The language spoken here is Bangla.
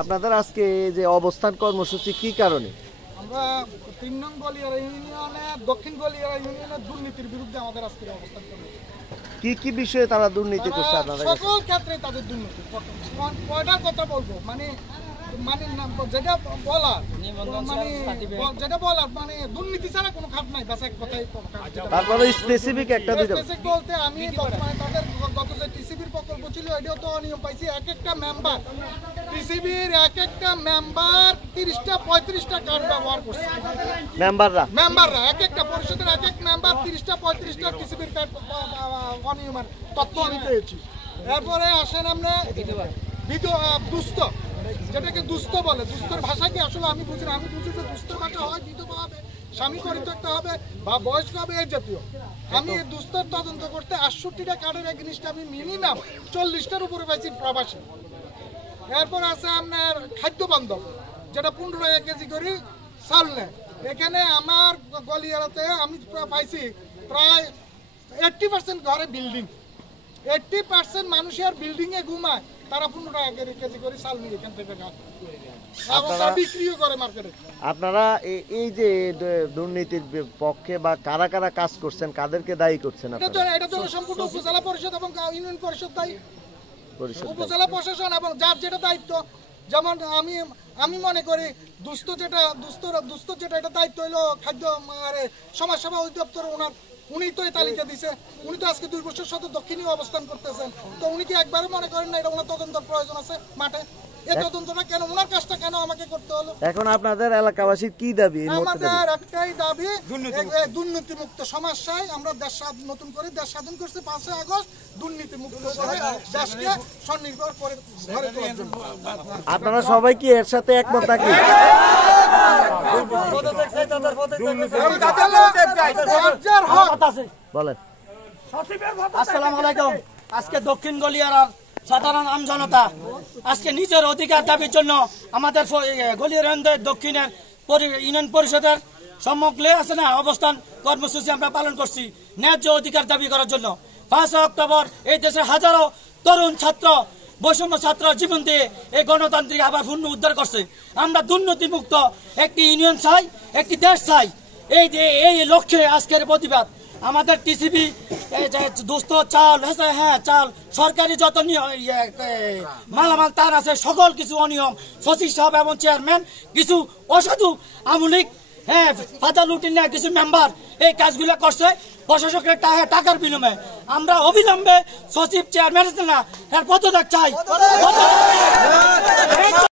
আপনাদের আজকে যে অবস্থান কর্মসূচি কি কারণে? আমরা ৩ নং গলিয়ারা ইউনিয়নে দক্ষিণ গলিয়ারা ইউনিয়নের দুর্নীতির বিরুদ্ধে আমাদের আজকের অবস্থান কর্মসূচি। কি বিষয়ে তারা দুর্নীতি করছে আপনাদের? সকল ক্ষেত্রে তাদের দুর্নীতি। কয়টার কথা বলবো, মানে যেটা বলার মানে দুর্নীতি ছাড়া কোনো খাত নাই, বাস এক কথাই। তারপরে স্পেসিফিক একটা দিতে বলতে আমি তাদের গত যে টিসিবির প্রকল্প ছিল এটাও তো অনিয়ম পাইছি। এক একটা মেম্বার টিসিবির এক একটা মেম্বার 30টা 35টা কার্ড ব্যবহার করছে। মেম্বাররা এক একটা পরিষদের এক এক মেম্বার 30টা 35টা টিসিবির কার্ড অনিয়মের তথ্য আমি পেয়েছি। এরপরে আসেন আমরা দুস্থ, যেটাকে দুস্থ বলে, দুস্থর ভাষা কি আসলে আমি বুঝি না। আমি বুঝি যে দুস্থর ভাষা হয় বিধবা হবে, স্বামী পরিত্যক্ত হবে বা বয়স্ক হবে, এই জাতীয়। আমি এই দুস্থর তদন্ত করতে 68টা কার্ডের এগেনিস্টে আমি মিনিমাম 40টার উপরে পাইছি প্রবাসী। এরপর আছে আপনার খাদ্য বান্ধব, যেটা 15 টাকা কেজি করে চাল নেয়। এখানে আমার গলিয়ারাতে আমি পাইছি প্রায় 80% ঘরে বিল্ডিং, 80% মানুষের বিল্ডিং এ ঘুমায়, তারা 15 টাকা কেজি করে চাল নিয়ে এখান থেকে বিক্রিও করে মার্কেটে। আপনারা এই যে দুর্নীতির পক্ষে বা কারা কারা কাজ করছেন, কাদেরকে দায়ী করছেন? এটা জন্য সম্পূর্ণ উপজেলা পরিষদ এবং ইউনিয়ন পরিষদ দায়ী, উপজেলা প্রশাসন এবং যার যেটা দায়িত্ব। যেমন আমি মনে করি দুস্থ যেটা এটা দায়িত্ব হলো খাদ্য সমাজসেবা অধিদপ্তর, উনি তো এই তালিকা দিছে। উনি তো আজকে 2 বছর সাথে দক্ষিণে অবস্থান করতেছেন, তো উনি কি একবারও মনে করেন না এটা ওনার তদন্তের প্রয়োজন আছে মাঠে? এই তদন্তটা কেন, ওনার কাজটা কেন আমাকে করতে হলো? এখন আপনাদের এলাকাবাসীর কি দাবি? আমাদের একটাই দাবি, দুর্নীতিমুক্ত সমাজ চাই আমরা। নতুন করে দেশ স্বাধীন করছি 5 আগস্ট, দুর্নীতিমুক্ত করে দেশকে স্বনির্ভর করে গড়ে তোলার জন্য। আপনারা সবাই কি এর সাথে একমত নাকি? বলেন। আসসালামু আলাইকুম। আজকে দক্ষিণ গলিয়ারার সাধারণ আমজনতা আজকে নিজের অধিকার দাবির জন্য আমাদের গলিয়ার দক্ষিণের ইউনিয়ন পরিষদের সম্মুখে আছে না অবস্থান কর্মসূচি আমরা পালন করছি ন্যায্য অধিকার দাবি করার জন্য। 5 অক্টোবর এই দেশে হাজারো তরুণ ছাত্র বৈষম্য ছাত্র জীবন দিয়ে এই গণতান্ত্রিক আবার পূর্ণ উদ্ধার করছে। আমরা দুর্নীতিমুক্ত একটি ইউনিয়ন চাই, একটি দেশ চাই। এই লক্ষ্যে আজকের প্রতিবাদ। আমাদের টিসিবি দুস্থ চাল, হ্যাঁ চাল, সরকারি যত মালামাল তার আছে, সকল কিছু অনিয়ম। সচিব সাহেব এবং চেয়ারম্যান কিছু অসাধু আমলিক ফাঁদা লুটি নেয় কিছু মেম্বার এই কাজগুলো করছে প্রশাসকের টাকার বিনিময়ে। আমরা অবিলম্বে সচিব চেয়ারম্যান না এর পদত্যাগ চাই।